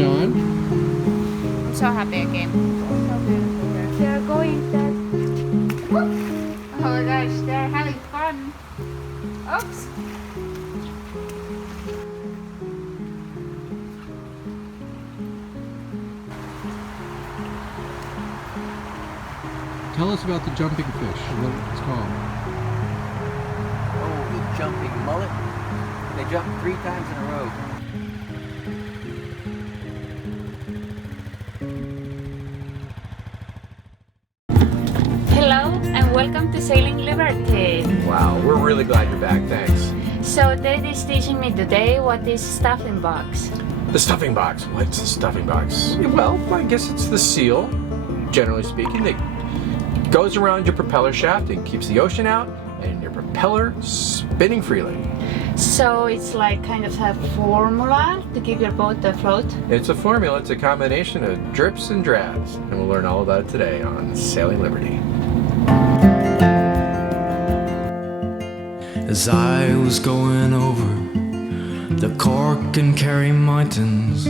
John. I'm so happy I came. So beautiful there. They're going there. Oh my gosh, they're having fun. Oops. Tell us about the jumping fish, what it's called. Oh, the jumping mullet. They jump 3 times in a row. Hello and welcome to Sailing Liberty. Wow, we're really glad you're back, thanks. So Dad is teaching me today what is stuffing box. The stuffing box. What's the stuffing box? Well, I guess it's the seal, generally speaking, that goes around your propeller shaft and keeps the ocean out and your propeller spinning freely. So it's like kind of a formula to keep your boat afloat. It's a formula, it's a combination of drips and drabs, and we'll learn all about it today on Sailing Liberty. As I was going over the Cork and Kerry mountains,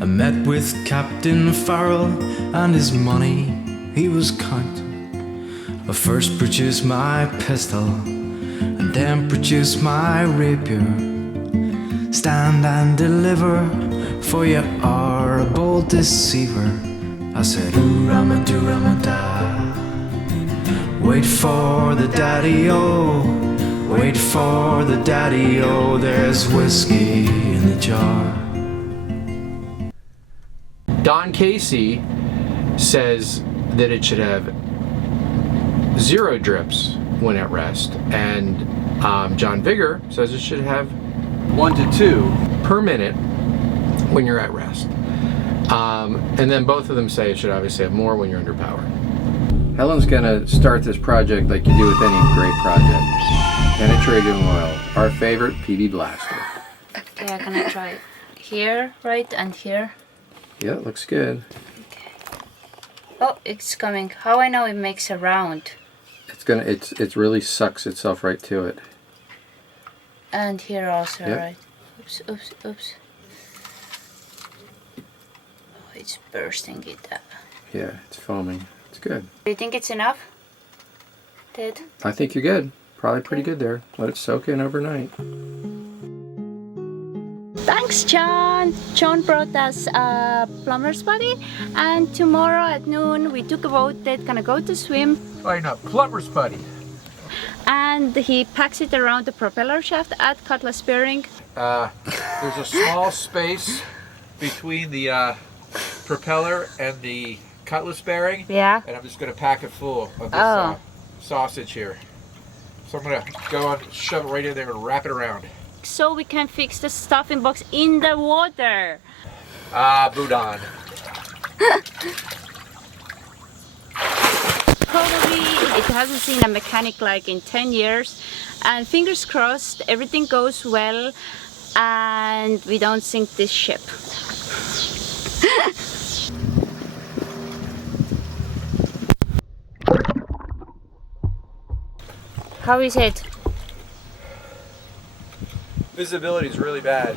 I met with Captain Farrell and his money he was counting. I first produced my pistol and then produced my rapier. Stand and deliver, for you are a bold deceiver. I said, ooh, Ramadoo-Ramada. Wait for the daddy-o, wait for the daddy-o, there's whiskey in the jar. Don Casey says that it should have 0 drips when at rest, and John Vigor says it should have 1 to 2 per minute when you're at rest. And then both of them say it should obviously have more when you're under power. Helen's gonna start this project like you do with any great project. Penetrating oil, our favorite PB blaster. Yeah, can I try here, right, and here? Yeah, it looks good. Okay. Oh, it's coming. How I know it makes a round? It really sucks itself right to it. And here also, Yep. right? Oops, oops, oops. Oh, it's bursting it up. Yeah, it's foaming. It's good. Do you think it's enough, Ted? I think you're good. Probably pretty good there. Let it soak in overnight. Thanks, John. John brought us a plumber's buddy, and tomorrow at noon we took a boat that's gonna go to swim, Why not plumber's buddy? and he packs it around the propeller shaft at Cutlass Bearing. There's a small space between the propeller and the cutlass bearing, Yeah. and I'm just going to pack it full of this Oh. sausage here. So I'm going to go on, shove it right in there and wrap it around. So we can fix the stuffing box in the water. Boudin. Probably it hasn't seen a mechanic like in 10 years, and fingers crossed everything goes well and we don't sink this ship. How is it? Visibility is really bad.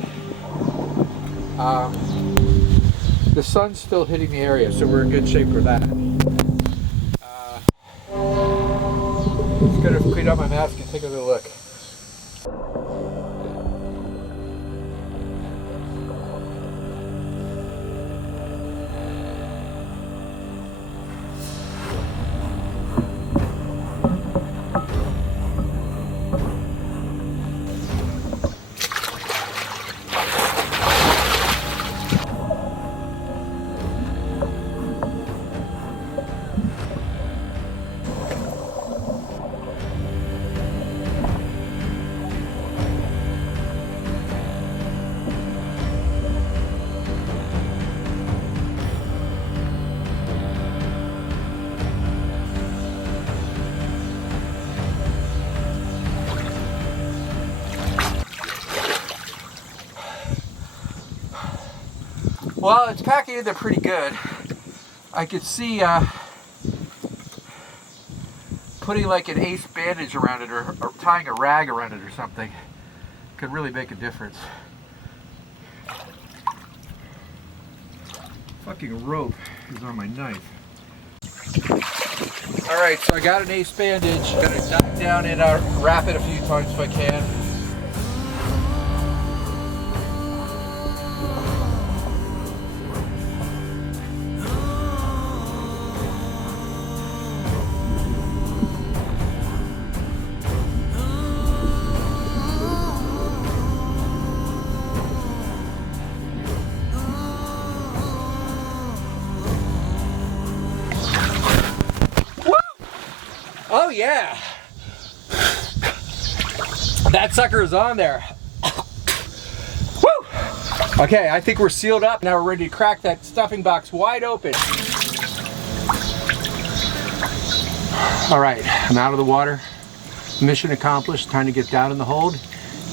The sun's still hitting the area, so we're in good shape for that. Just gonna clean up my mask and take a little look. Well, it's packing in there pretty good. I could see putting like an ace bandage around it or tying a rag around it or something could really make a difference. fucking rope is on my knife. All right, so I got an ace bandage. I'm gonna dive down and wrap it a few times if I can. Oh yeah! That sucker is on there. Woo! Okay, I think we're sealed up. Now we're ready to crack that stuffing box wide open. All right, I'm out of the water. Mission accomplished. Time to get down in the hold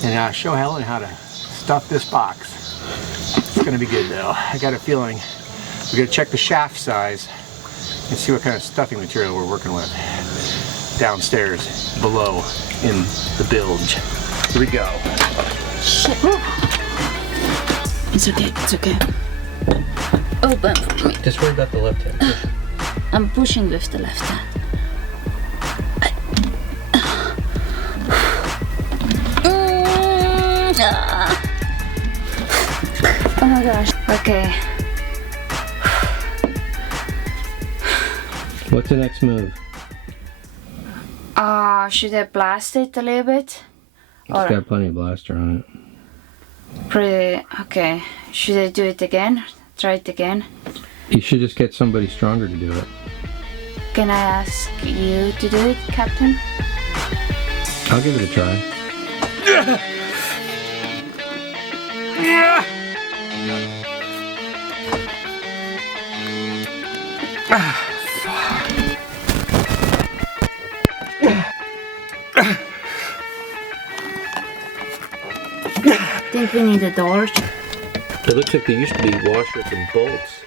and show Helen how to stuff this box. It's gonna be good though. I got a feeling. We're gonna check the shaft size and see what kind of stuffing material we're working with downstairs below in the bilge. Here we go. Shit. It's okay, it's okay. Open for me. Just worry about the left hand. I'm pushing with the left hand. Oh my gosh. Okay. What's the next move? Should I blast it a little bit? It's got plenty of blaster on it. Pretty, okay. Should I do it again? Try it again? You should just get somebody stronger to do it. Can I ask you to do it, Captain? I'll give it a try. I think we need a door. It looks like there used to be washers and bolts,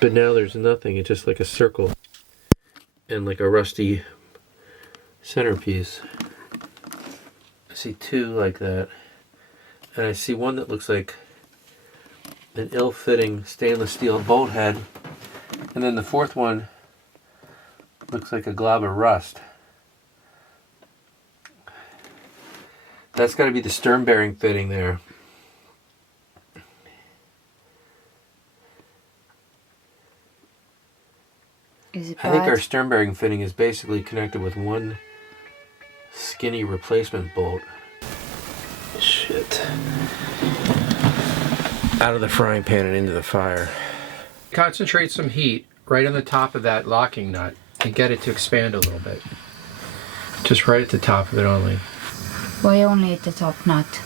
but now there's nothing. It's just like a circle and like a rusty centerpiece. I see two like that, and I see one that looks like an ill-fitting stainless steel bolt head, and then the fourth one looks like a glob of rust. That's got to be the stern bearing fitting there. Is it I think bad? our stern bearing fitting is basically connected with one skinny replacement bolt. Shit. Out of the frying pan and into the fire. Concentrate some heat right on the top of that locking nut and get it to expand a little bit. Just right at the top of it only. Why only at the top nut?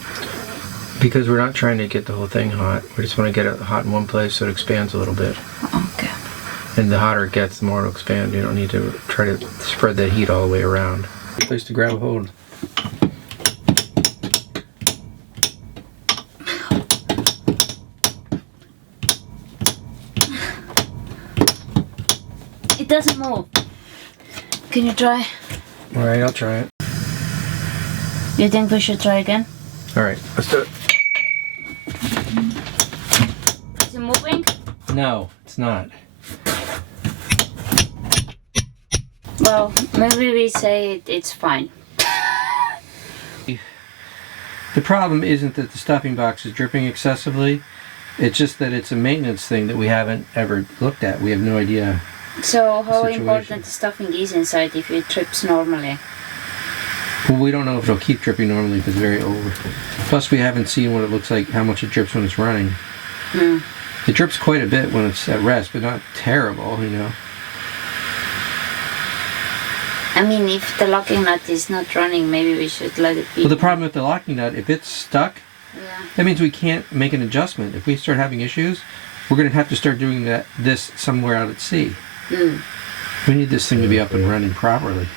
Because we're not trying to get the whole thing hot. We just want to get it hot in one place so it expands a little bit. Okay. And the hotter it gets, the more it'll expand. You don't need to try to spread that heat all the way around. Place to grab a hold. It doesn't move. Can you try? Alright, I'll try it. You think we should try again? Alright, let's do it. Is it moving? No, it's not. Well, maybe we say it's fine. The problem isn't that the stuffing box is dripping excessively. It's just that it's a maintenance thing that we haven't ever looked at. We have no idea. So how Situation. important the stuffing is inside if it trips normally? Well, we don't know if it'll keep dripping normally if it's very old. Plus, we haven't seen what it looks like, how much it drips when it's running. Hmm. It drips quite a bit when it's at rest, but not terrible, you know. I mean, if the locking nut is not running, maybe we should let it be. Well, the problem with the locking nut, if it's stuck, Yeah. that means we can't make an adjustment. If we start having issues, we're going to have to start doing this somewhere out at sea. Mm. We need this thing to be up and running properly.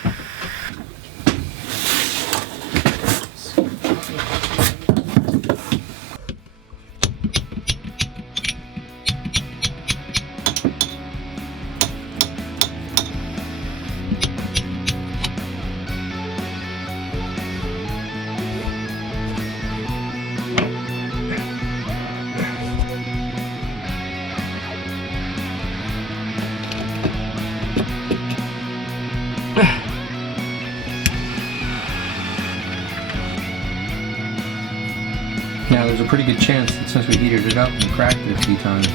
pretty good chance that since we heated it up and cracked it a few times,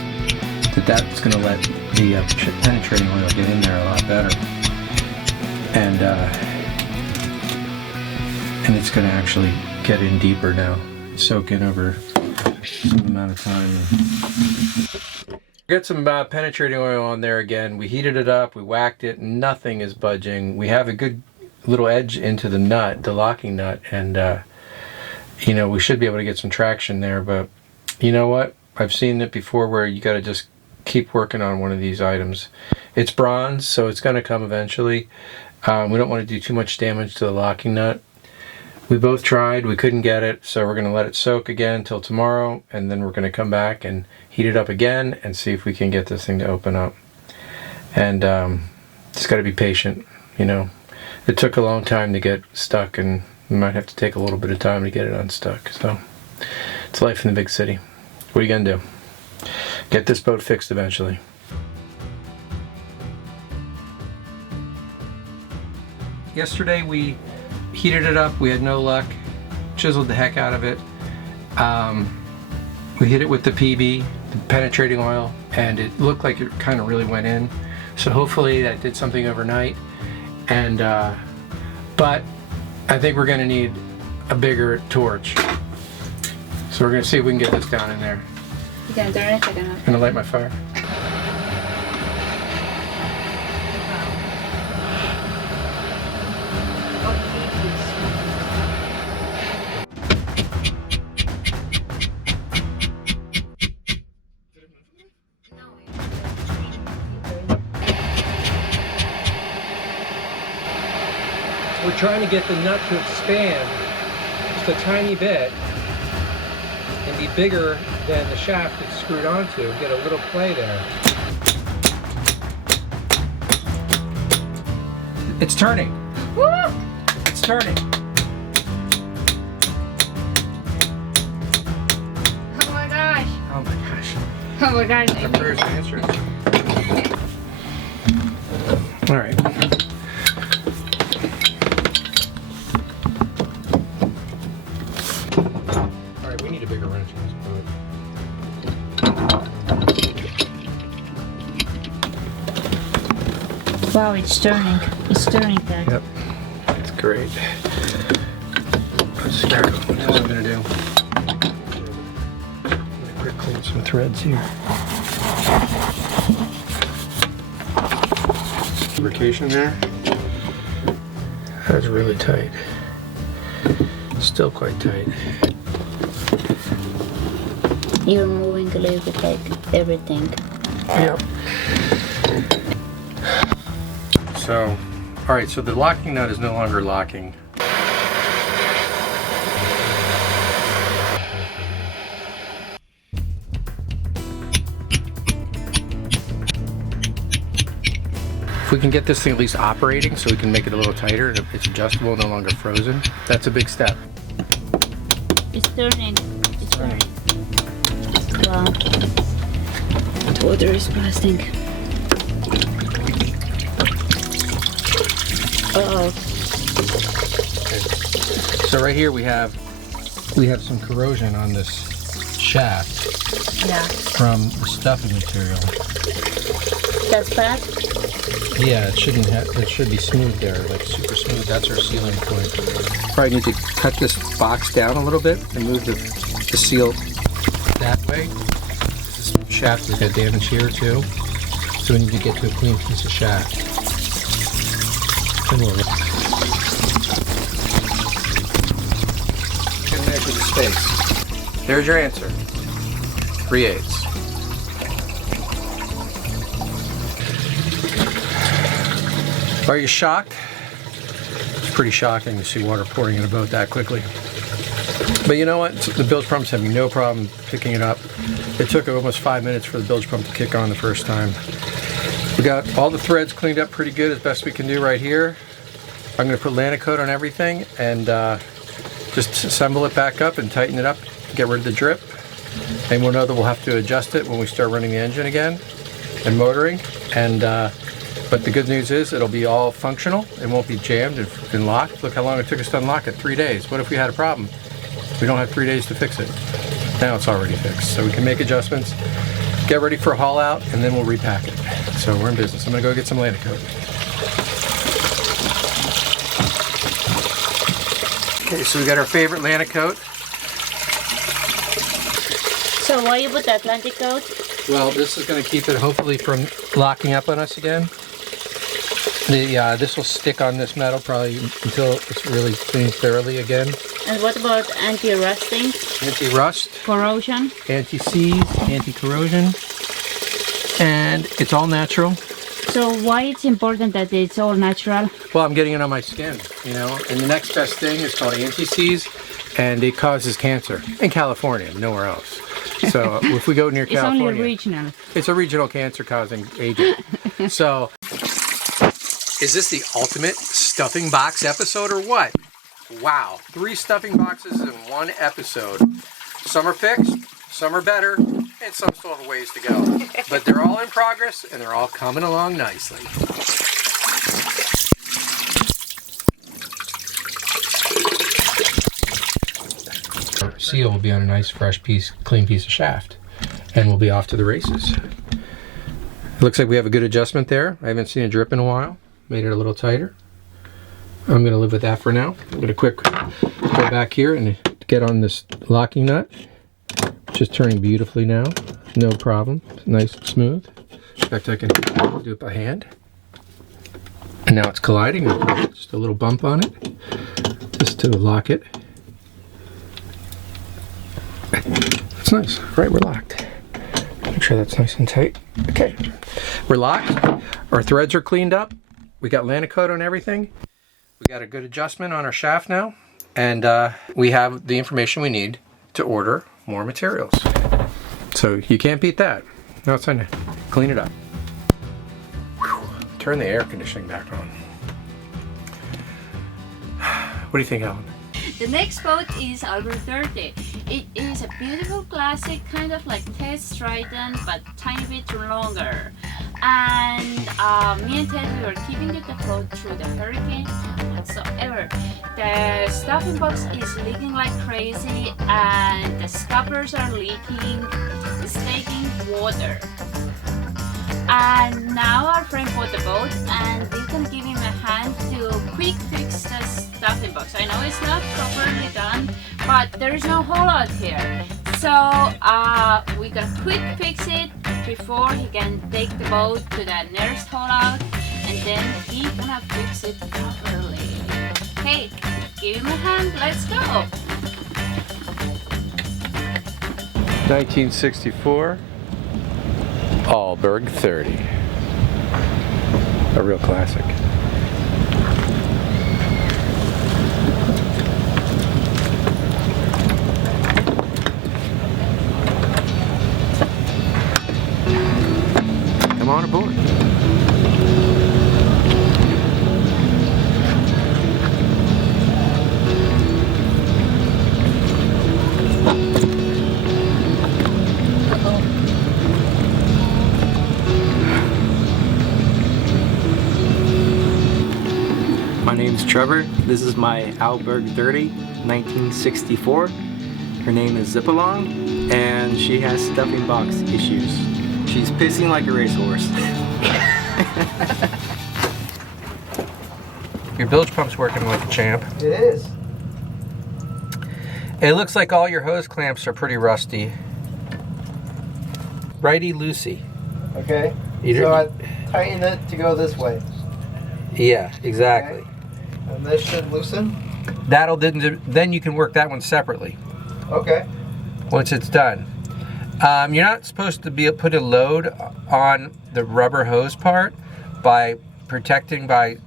that's going to let the penetrating oil get in there a lot better. And it's going to actually get in deeper now, soak in over some amount of time. Get some penetrating oil on there again. We heated it up, we whacked it, nothing is budging. We have a good little edge into the nut, the locking nut, and you know, we should be able to get some traction there, but you know what? I've seen it before where you got to just keep working on one of these items. It's bronze, so it's going to come eventually. We don't want to do too much damage to the locking nut. We both tried, we couldn't get it, so we're going to let it soak again until tomorrow, and then we're going to come back and heat it up again and see if we can get this thing to open up. And just got to be patient, you know. It took a long time to get stuck, and we might have to take a little bit of time to get it unstuck. So it's life in the big city. What are you going to do? Get this boat fixed eventually. Yesterday we heated it up, we had no luck, chiseled the heck out of it. We hit it with the PB, the penetrating oil, and it looked like it kind of really went in. So hopefully that did something overnight. And but I think we're gonna need a bigger torch. So we're gonna see if we can get this down in there. You gonna turn it? I'm gonna light my fire. We're trying to get the nut to expand just a tiny bit and be bigger than the shaft it's screwed onto, get a little play there. It's turning. Woo! It's turning. Oh my gosh. Oh my gosh. Oh my gosh. Our prayers are answered. All right. All right, we need a bigger wrench in this boat. Wow, it's turning. It's turning, Dad. Yep, it's great. Let's start. What I'm gonna do? Quick clean some threads here. Lubrication there. That's really tight. Still quite tight. You're moving a little bit like everything. Yep. So, all right, so the locking nut is no longer locking. If we can get this thing at least operating so we can make it a little tighter and it's adjustable, no longer frozen, that's a big step. It's turning. It's turning. Wow. The water is blasting. Uh-oh. Okay. So right here we have some corrosion on this shaft. Yeah. From the stuffing material. That's bad? Yeah, it shouldn't have. It should be smooth there, like super smooth. That's our sealing point. Probably need to cut this box down a little bit and move the seal that way. This shaft has got damage here too, so we need to get to a clean piece of shaft. And we'll measure the space. There's your answer. 3/8. Are you shocked? It's pretty shocking to see water pouring in a boat that quickly. But you know what? The bilge pump's having no problem picking it up. It took almost 5 minutes for the bilge pump to kick on the first time. We got all the threads cleaned up pretty good as best we can do right here. I'm going to put Lanacoat on everything and just assemble it back up and tighten it up, get rid of the drip. And we'll know that we'll have to adjust it when we start running the engine again and motoring. And but the good news is it'll be all functional. It won't be jammed and locked. Look how long it took us to unlock it, 3 days. What if we had a problem? We don't have 3 days to fix it. Now it's already fixed. So we can make adjustments, get ready for a haul out, and then we'll repack it. So we're in business. I'm gonna go get some Landicoat. Okay, so we got our favorite Landicoat. So why you put the Atlantic coat? Well, this is going to keep it hopefully from locking up on us again. This will stick on this metal probably until it's really cleaned thoroughly again. And what about anti-rusting? Anti-rust, Corrosion? anti-seize, anti-corrosion, and it's all natural. So why it's important that it's all natural? Well, I'm getting it on my skin, you know, and the next best thing is called anti-seize, and it causes cancer in California, nowhere else. So if we go near California, It's only regional. it's a regional cancer-causing agent. So, is this the ultimate stuffing box episode or what? Wow, 3 stuffing boxes in one episode. Some are fixed, some are better, and some still have ways to go. But they're all in progress, and they're all coming along nicely. Our seal will be on a nice, fresh piece, clean piece of shaft, and we'll be off to the races. It looks like we have a good adjustment there. I haven't seen a drip in a while. Made it a little tighter. I'm going to live with that for now. I'm going to quick go back here and get on this locking nut. Just turning beautifully now. No problem. It's nice and smooth. In fact, I can do it by hand. And now it's colliding. Just a little bump on it. Just to lock it. It's nice. Right, we're locked. Make sure that's nice and tight. Okay. We're locked. Our threads are cleaned up. We got Landicoat on everything. We got a good adjustment on our shaft now. And we have the information we need to order more materials. So you can't beat that. Now it's time to clean it up. Whew. Turn the air conditioning back on. What do you think, Ellen? The next boat is Alberg 30. It is a beautiful classic, kind of like Test Triton, but tiny bit longer. And me and Ted, we were keeping it afloat through the hurricane whatsoever. The stuffing box is leaking like crazy, and the scuppers are leaking. It's taking water. And now our friend bought the boat, and we can give him a hand to quick fix the stuffing box. I know it's not properly done, but there is no hole out here. So we can quick fix it before he can take the boat to the nearest hole out, and then he gonna fix it properly. Hey, give him a hand, let's go! 1964 Alberg 30. A real classic. Come on aboard. My name's Trevor. This is my Alberg 30, 1964. Her name is Zipalong, and she has stuffing box issues. She's pissing like a racehorse. Your bilge pump's working like a champ. It is. It looks like all your hose clamps are pretty rusty. Righty-loosey. Okay. You So I didn't- tighten it to go this way. Yeah, exactly. Okay. And this should loosen. That'll then you can work that one separately Okay. once it's done. You're not supposed to put a load on the rubber hose part by protecting by,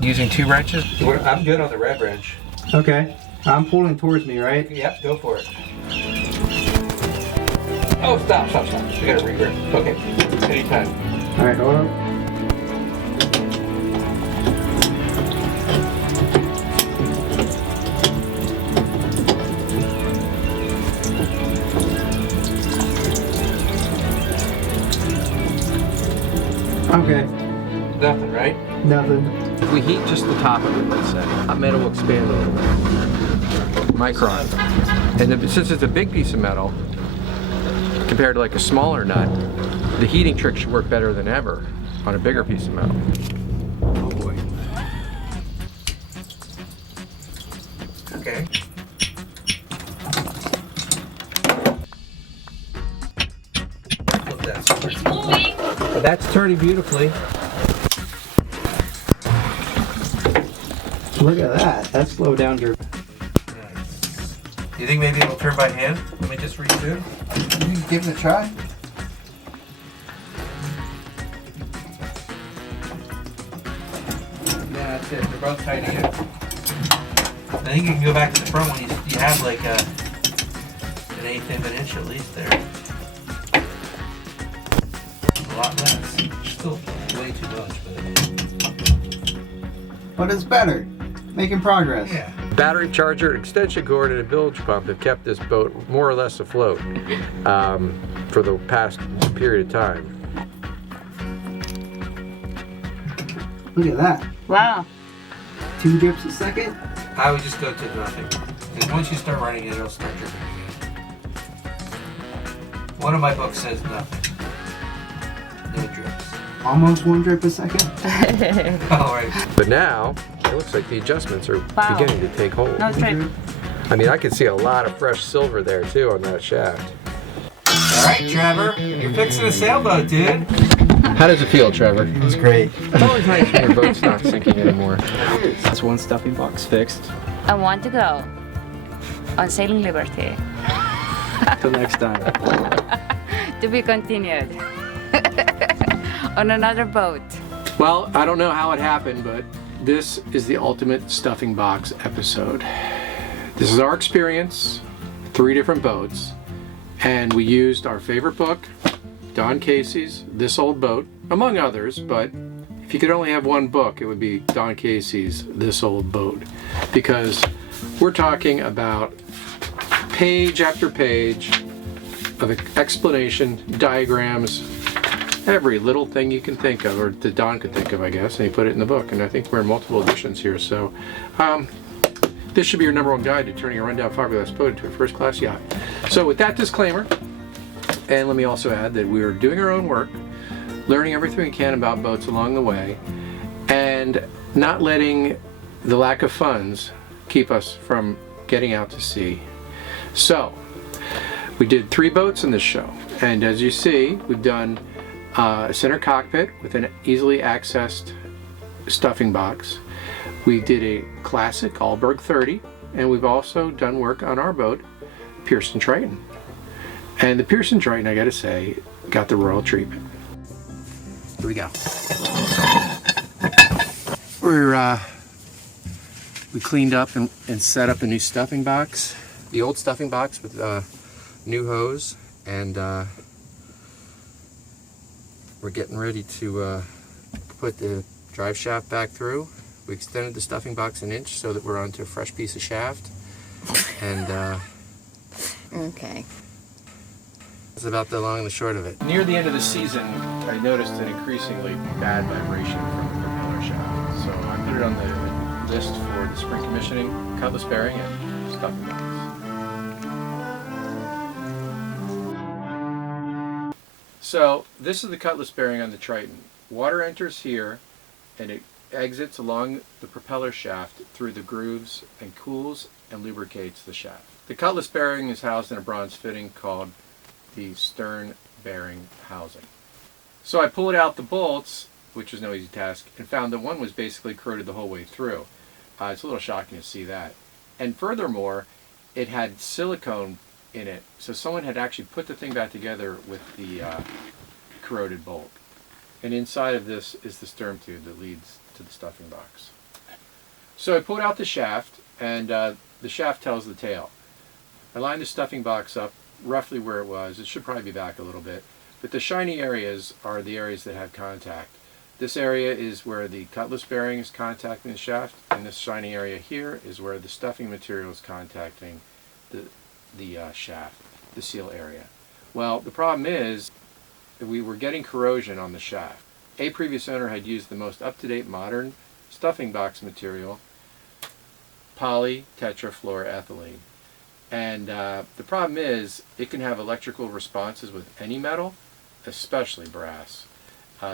using 2 wrenches. I'm good on the red wrench. Okay. I'm pulling towards me, right? Yep, go for it. Oh, stop. We gotta regrip. Okay, anytime. All right, hold on. Okay. Nothing, right? Nothing. If we heat just the top of it, let's say, that metal will expand a little bit. Micron. And since it's a big piece of metal, compared to like a smaller nut, the heating trick should work better than ever on a bigger piece of metal. Oh boy. Okay. Flip that switch. It's moving. But that's turning beautifully. Look at that. That's slow down your. Nice. You think maybe it'll turn by hand? Let me just retune. You can give it a try. Yeah, that's it. They're both tight again. I think you can go back to the front one. You have like an 1/8 of an inch at least there. A lot less. Still way too much, but But it's better. Making progress. yeah. Battery charger, extension cord, and a bilge pump have kept this boat more or less afloat for the past period of time. Look at that. Wow. 2 drips a second. I would just go to nothing. And once you start running it, it'll start dripping again. One of my books says nothing. No drips. Almost 1 drip a second. All right. But now, it looks like the adjustments are Wow. beginning to take hold. No trip. I mean, I can see a lot of fresh silver there too on that shaft. All right, Trevor. You're fixing a sailboat, dude. How does it feel, Trevor? It's great. It's always nice when your boat's not sinking anymore. That's one stuffing box fixed. I want to go on Sailing Liberty. Till next time. To be continued. On another boat. Well, I don't know how it happened, but this is the ultimate stuffing box episode. This is our experience, 3 different boats, and we used our favorite book, Don Casey's This Old Boat, among others, but if you could only have one book, it would be Don Casey's This Old Boat, because we're talking about page after page of explanation, diagrams, every little thing you can think of, or that Don could think of, I guess, and he put it in the book, and I think we're in multiple editions here, so this should be your #1 guide to turning a rundown fiberglass boat into a first-class yacht. So with that disclaimer, and let me also add that we are doing our own work, learning everything we can about boats along the way, and not letting the lack of funds keep us from getting out to sea. So, we did 3 boats in this show, and as you see, we've done a center cockpit with an easily accessed stuffing box. We did a classic Alberg 30, and we've also done work on our boat, Pearson Triton. And the Pearson Triton, I gotta say, got the royal treatment. Here we go. We cleaned up and set up a new stuffing box. The old stuffing box with new hose, and we're getting ready to put the drive shaft back through. We extended the stuffing box 1 inch so that we're onto a fresh piece of shaft. And Okay. that's about the long and the short of it. Near the end of the season, I noticed an increasingly bad vibration from the propeller shaft. So I put it on the list for the spring commissioning, cutlass bearing, and stuffing box. So this is the cutlass bearing on the Triton. Water enters here and it exits along the propeller shaft through the grooves and cools and lubricates the shaft. The cutlass bearing is housed in a bronze fitting called the stern bearing housing. So I pulled out the bolts, which was no easy task, and found that one was basically corroded the whole way through. It's a little shocking to see that. And furthermore, it had silicone in it, so someone had actually put the thing back together with the corroded bolt. And inside of this is the stern tube that leads to the stuffing box. So I pulled out the shaft, and the shaft tells the tale. I lined the stuffing box up roughly where it was. It should probably be back a little bit. But the shiny areas are the areas that have contact. This area is where the cutlass bearing is contacting the shaft, and this shiny area here is where the stuffing material is contacting the shaft, the seal area. Well, the problem is that we were getting corrosion on the shaft. A previous owner had used the most up-to-date modern stuffing box material, polytetrafluoroethylene. And the problem is it can have electrical responses with any metal, especially brass.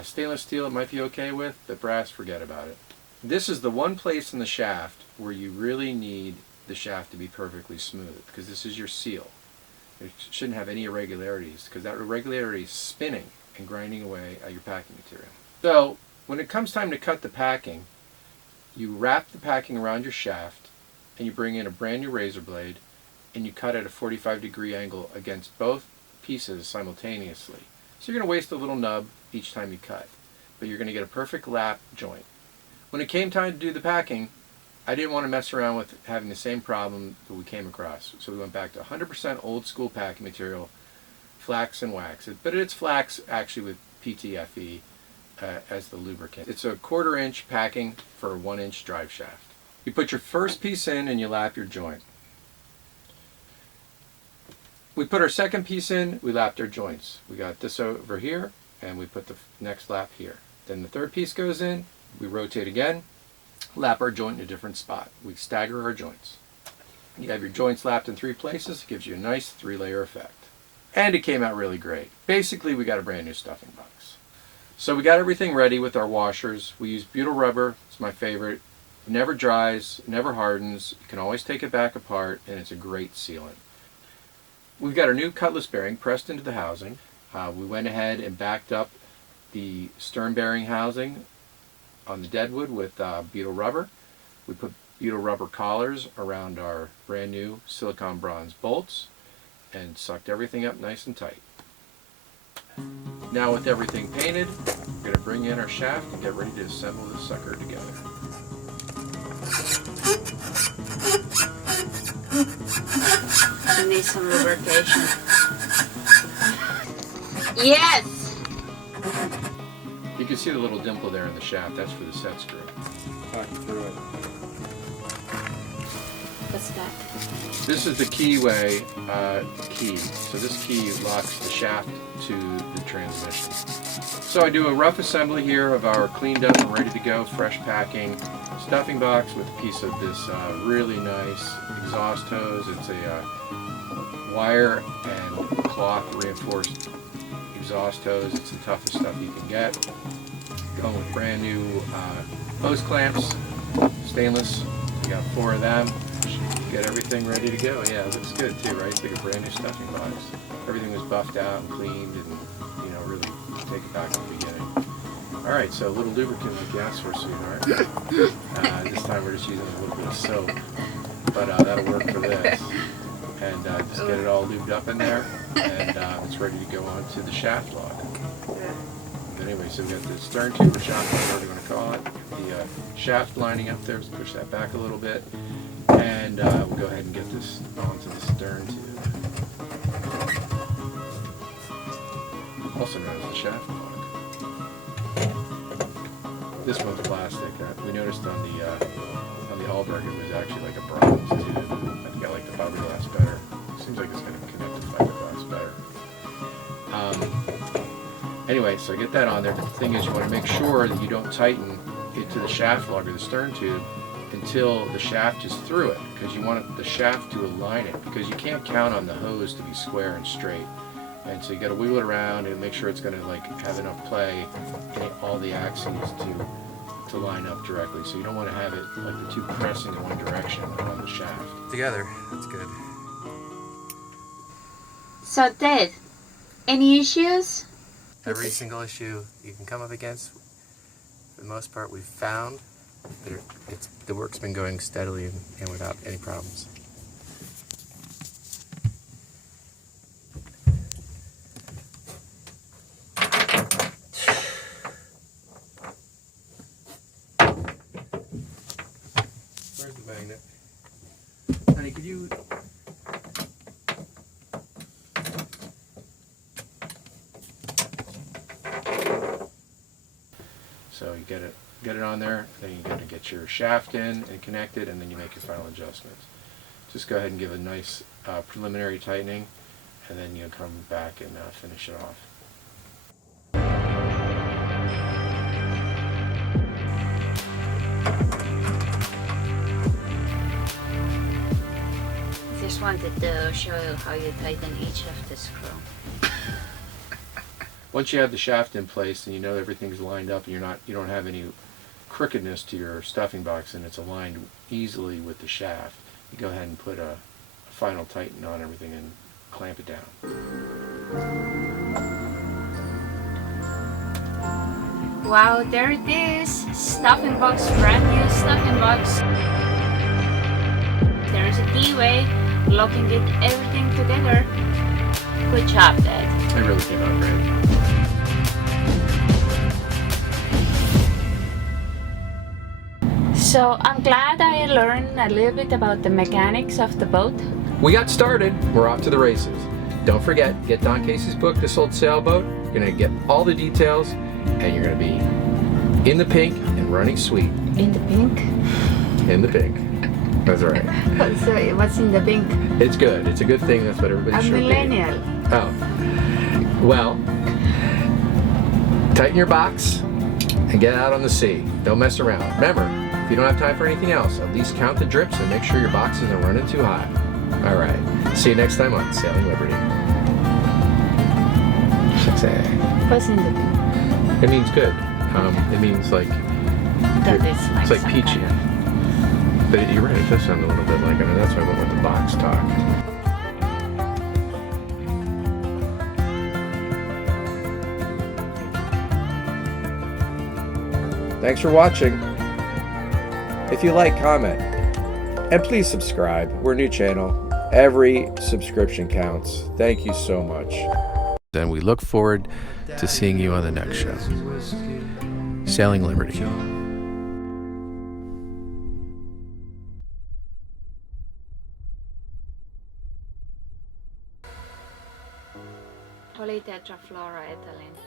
Stainless steel it might be okay with, but brass, forget about it. This is the one place in the shaft where you really need the shaft to be perfectly smooth, because this is your seal. It shouldn't have any irregularities, because that irregularity is spinning and grinding away at your packing material. So when it comes time to cut the packing, you wrap the packing around your shaft and you bring in a brand new razor blade and you cut at a 45-degree angle against both pieces simultaneously. So you're going to waste a little nub each time you cut, but you're going to get a perfect lap joint. When it came time to do the packing, I didn't want to mess around with having the same problem that we came across. So we went back to 100% old school packing material, flax and wax. But it's flax actually with PTFE as the lubricant. It's a 1/4 inch packing for a 1 inch drive shaft. You put your first piece in and you lap your joint. We put our second piece in, we lapped our joints. We got this over here and we put the next lap here. Then the third piece goes in, we rotate again, lap our joint in a different spot. We stagger our joints. You have your joints lapped in 3 places, it gives you a nice 3-layer effect. And it came out really great. Basically, we got a brand new stuffing box. So we got everything ready with our washers. We use butyl rubber, it's my favorite. It never dries, never hardens. You can always take it back apart, and it's a great sealant. We've got our new cutlass bearing pressed into the housing. We went ahead and backed up the stern bearing housing on the deadwood with butyl rubber. We put butyl rubber collars around our brand new silicone bronze bolts and sucked everything up nice and tight. Now with everything painted, we're going to bring in our shaft and get ready to assemble this sucker together. You need some lubrication. Yes! You can see the little dimple there in the shaft, that's for the set screw. Talking through it. What's that? This is the keyway key. So this key locks the shaft to the transmission. So I do a rough assembly here of our cleaned up and ready to go fresh packing stuffing box with a piece of this really nice exhaust hose. It's a wire and cloth reinforced exhaust hose. It's the toughest stuff you can get. Going with brand new hose clamps, stainless. We got 4 of them. Get everything ready to go. Yeah, it looks good too, right? It's like a brand new stuffing box. Everything was buffed out and cleaned, and really take it back to the beginning. All right, so a little lubricant like you asked for, sweetheart. This time we're just using a little bit of soap, but that'll work for this. And just get it all lubed up in there, and it's ready to go on to the shaft log. But anyway, so we got the stern tube or shaft log, whatever you want to call it. The shaft lining up there, let's push that back a little bit. And we'll go ahead and get this onto the stern tube. Also known as the shaft log. This one's plastic. We noticed on the Alberg it was actually like a bronze tube. I think I like the fiberglass better. Seems like it's going to connect to fiberglass better. Anyway, so get that on there. But the thing is, you want to make sure that you don't tighten it to the shaft log or the stern tube until the shaft is through it, because you want the shaft to align it, because you can't count on the hose to be square and straight, and so you got to wiggle it around and make sure it's going to have enough play in all the axes to line up directly. So you don't want to have it like the two pressing in one direction on the shaft. Together, that's good. So Dave, any issues? Every single issue you can come up against, for the most part, we've found. The work's been going steadily and without any problems. Where's the magnet? Honey, could you... So you get it on there, then you're going to get your shaft in and connected, and then you make your final adjustments. Just go ahead and give a nice preliminary tightening, and then you'll come back and finish it off. This wanted to show you how you tighten each of the screw. Once you have the shaft in place and you know everything's lined up and you don't have any crookedness to your stuffing box and it's aligned easily with the shaft, you go ahead and put a final tighten on everything and clamp it down. Wow, there it is! Stuffing box, brand new stuffing box. There's a D-way, locking everything together. Good job, Dad. It really came out great. So I'm glad I learned a little bit about the mechanics of the boat. We got started. We're off to the races. Don't forget, get Don Casey's book, This Old Sailboat. You're going to get all the details, and you're going to be in the pink and running sweet. In the pink? In the pink. That's right. So what's in the pink? It's good. It's a good thing. That's what everybody A should be. millennial. Oh. Well, tighten your box and get out on the sea. Don't mess around. Remember, if you don't have time for anything else, at least count the drips and make sure your box isn't running too high. All right. See you next time on Sailing Liberty. What's in the pink? It means good. It means like That is like it's like some peachy. kind of- But you're right. It does sound a little bit like it. And that's why I went with the box talk. Thanks for watching. If you like, comment. And please subscribe. We're a new channel. Every subscription counts. Thank you so much. And we look forward to seeing you on the next show. Sailing Liberty. Polytetrafluoroethylene.